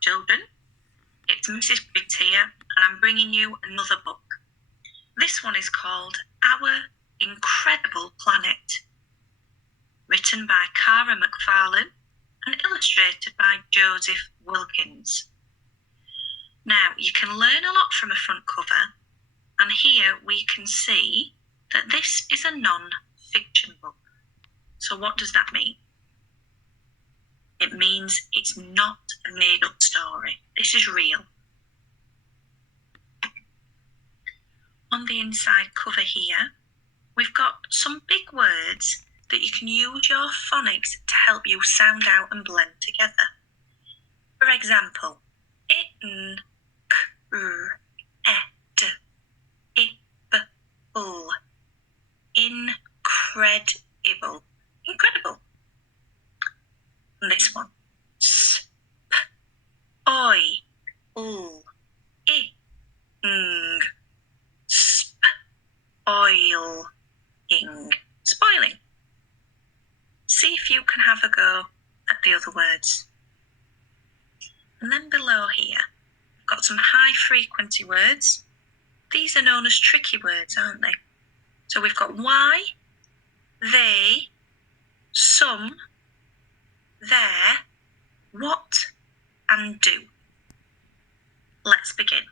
children. It's Mrs. Briggs here, and I'm bringing you another book. This one is called Our Incredible Planet, written by Cara McFarlane and illustrated by Joseph Wilkins. Now, you can learn a lot from a front cover, and here we can see that this is a non-fiction book. So what does that mean? It means it's not a made-up story. This is real. On the inside cover here, we've got some big words that you can use your phonics to help you sound out and blend together. For example, incredible, incredible, incredible. And this one, spoil, spoiling. See if you can have a go at the other words. And then below here, we've got some high frequency words. These are known as tricky words, aren't they? So we've got why, they, some, there, what, and do. Let's begin.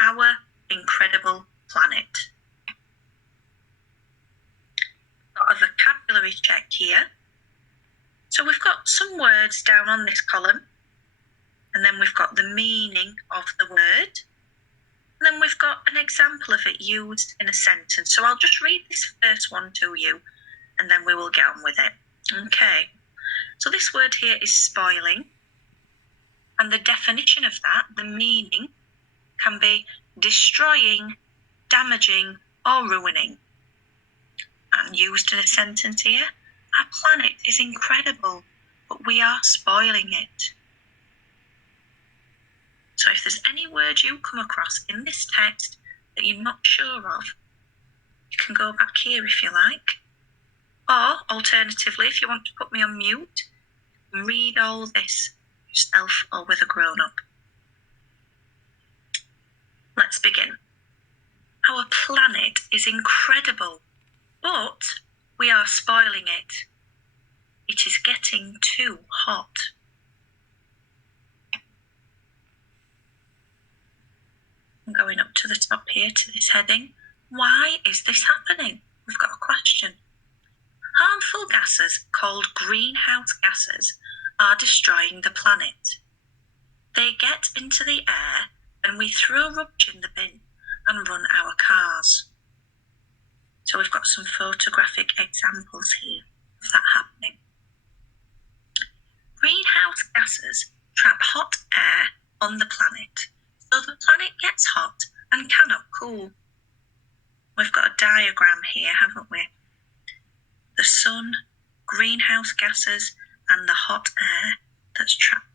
Our Incredible Planet. Got a vocabulary check here. So we've got some words down on this column, and then we've got the meaning of the word, and then we've got an example of it used in a sentence. So I'll just read this first one to you, and then we will get on with it. Okay. So this word here is spoiling, and the definition of that, the meaning, can be destroying, damaging, or ruining. And used in a sentence here, our planet is incredible, but we are spoiling it. So if there's any word you come across in this text that you're not sure of, you can go back here if you like. Or, alternatively, if you want to put me on mute, read all this yourself or with a grown-up. Let's begin. Our planet is incredible, but we are spoiling it. It is getting too hot. I'm going up to the top here to this heading. Why is this happening? We've got a question. Harmful gases called greenhouse gases are destroying the planet. They get into the air and we throw rubbish in the bin and run our cars. So we've got some photographic examples here of that happening. Greenhouse gases trap hot air on the planet, so the planet gets hot and cannot cool. We've got a diagram here, haven't we? The sun, greenhouse gases, and the hot air that's trapped.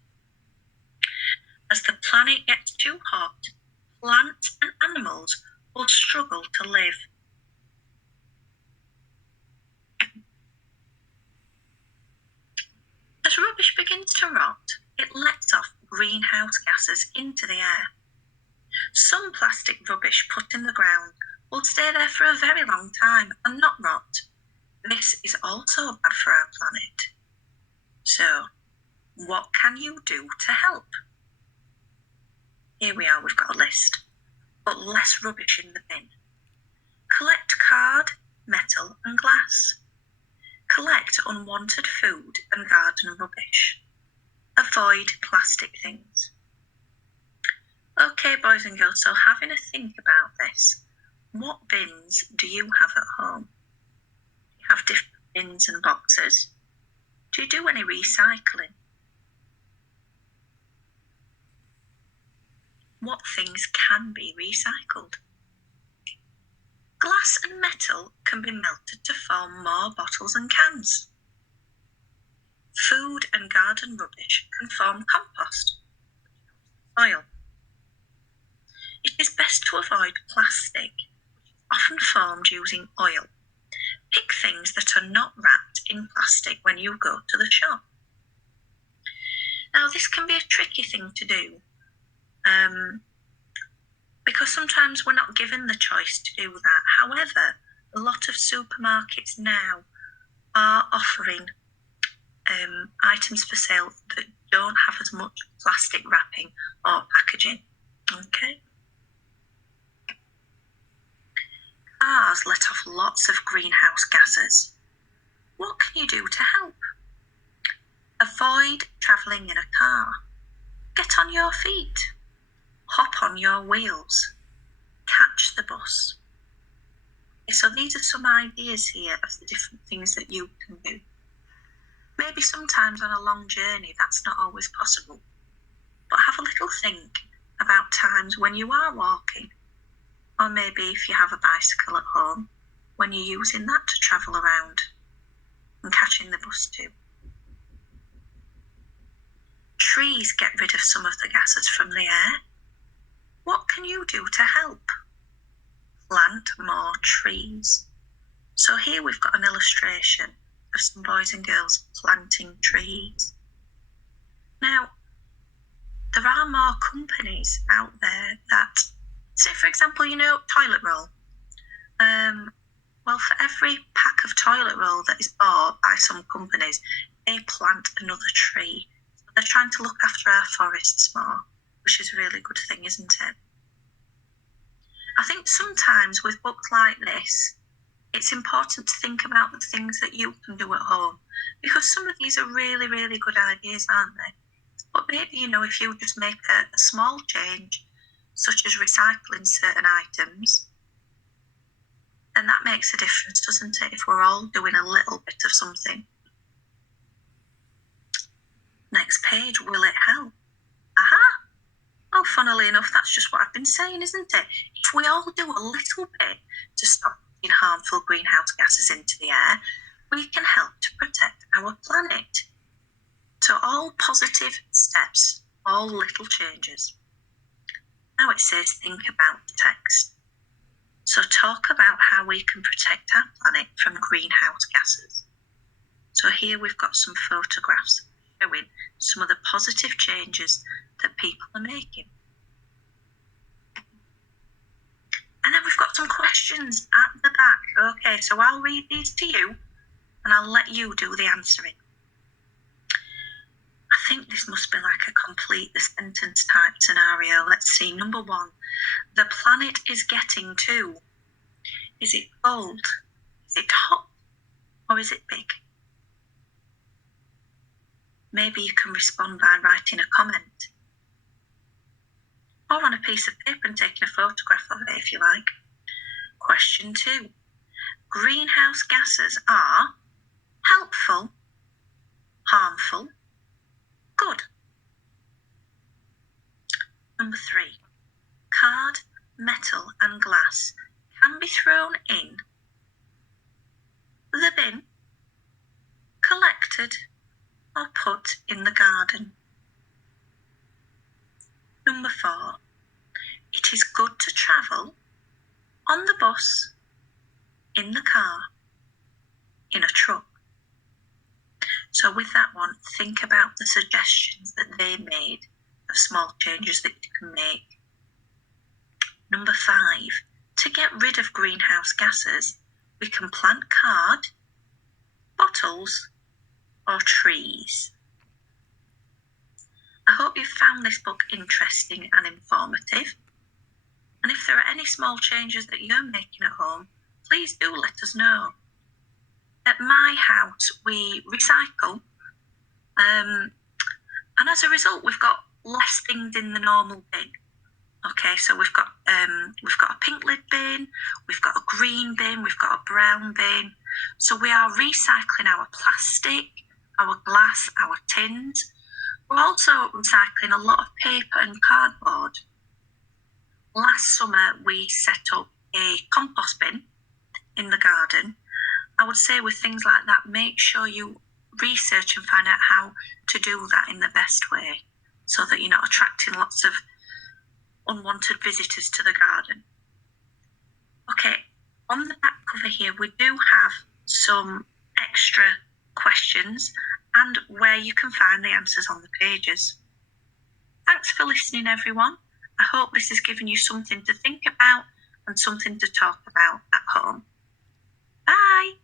As the planet gets too hot, plants and animals will struggle to live. As rubbish begins to rot, it lets off greenhouse gases into the air. Some plastic rubbish put in the ground will stay there for a very long time and not rot. This is also bad for our planet. So, what can you do to help? Here we are, we've got a list. Put less rubbish in the bin. Collect card, metal and glass. Collect unwanted food and garden rubbish. Avoid plastic things. Okay, boys and girls, so having a think about this, what bins do you have at home? Do you have different bins and boxes? Do you do any recycling? What things can be recycled? Glass and metal can be melted to form more bottles and cans. Food and garden rubbish can form compost, soil. It is best to avoid plastic, which is often formed using oil. Pick things that are not wrapped in plastic when you go to the shop. Now, this can be a tricky thing to do because sometimes we're not given the choice to do that. However, a lot of supermarkets now are offering items for sale that don't have as much plastic wrapping or packaging. Okay. Cars let off lots of greenhouse gases. What can you do to help? Avoid travelling in a car. Get on your feet. Hop on your wheels. Catch the bus. Okay, so these are some ideas here of the different things that you can do. Maybe sometimes on a long journey that's not always possible, but have a little think about times when you are walking, or maybe if you have a bicycle at home, when you're using that to travel around and catching the bus too. Trees get rid of some of the gases from the air. What can you do to help? Plant more trees. So here we've got an illustration of some boys and girls planting trees. Now, there are more companies out there that, say for example, toilet roll. Well, for every pack of toilet roll that is bought by some companies, they plant another tree. So they're trying to look after our forests more, which is a really good thing, isn't it? I think sometimes with books like this, it's important to think about the things that you can do at home, because some of these are really, really good ideas, aren't they? But maybe, if you just make a small change, such as recycling certain items, then that makes a difference, doesn't it, if we're all doing a little bit of something. Next page, will it help? Aha! Oh, funnily enough, that's just what I've been saying, isn't it? If we all do a little bit to stop putting harmful greenhouse gases into the air, we can help to protect our planet. So all positive steps, all little changes. Now it says think about the text. So talk about how we can protect our planet from greenhouse gases. So here we've got some photographs showing some of the positive changes that people are making. And then we've got some questions at the back. Okay, so I'll read these to you and I'll let you do the answering. I think this must be like a complete the sentence type scenario. Let's see. Number 1, the planet is getting too. Is it cold? Is it hot? Or is it big? Maybe you can respond by writing a comment. Or on a piece of paper and taking a photograph of it if you like. Question 2. Greenhouse gases are helpful, harmful, good. Number 3. Card, metal and glass can be thrown in the bin, collected or put in the garden. Number 4. It is good to travel on the bus, in the car, in a truck. So with that one, think about the suggestions that they made of small changes that you can make. Number 5, to get rid of greenhouse gases, we can plant card, bottles, or trees. I hope you've found this book interesting and informative. And if there are any small changes that you're making at home, please do let us know. At my house, we recycle, and as a result, we've got less things in the normal bin. Okay, so we've got a pink lid bin, we've got a green bin, we've got a brown bin. So we are recycling our plastic, our glass, our tins. We're also recycling a lot of paper and cardboard. Last summer, we set up a compost bin in the garden. I would say with things like that, make sure you research and find out how to do that in the best way so that you're not attracting lots of unwanted visitors to the garden. Okay, on the back cover here, we do have some extra questions and where you can find the answers on the pages. Thanks for listening, everyone. I hope this has given you something to think about and something to talk about at home. Bye.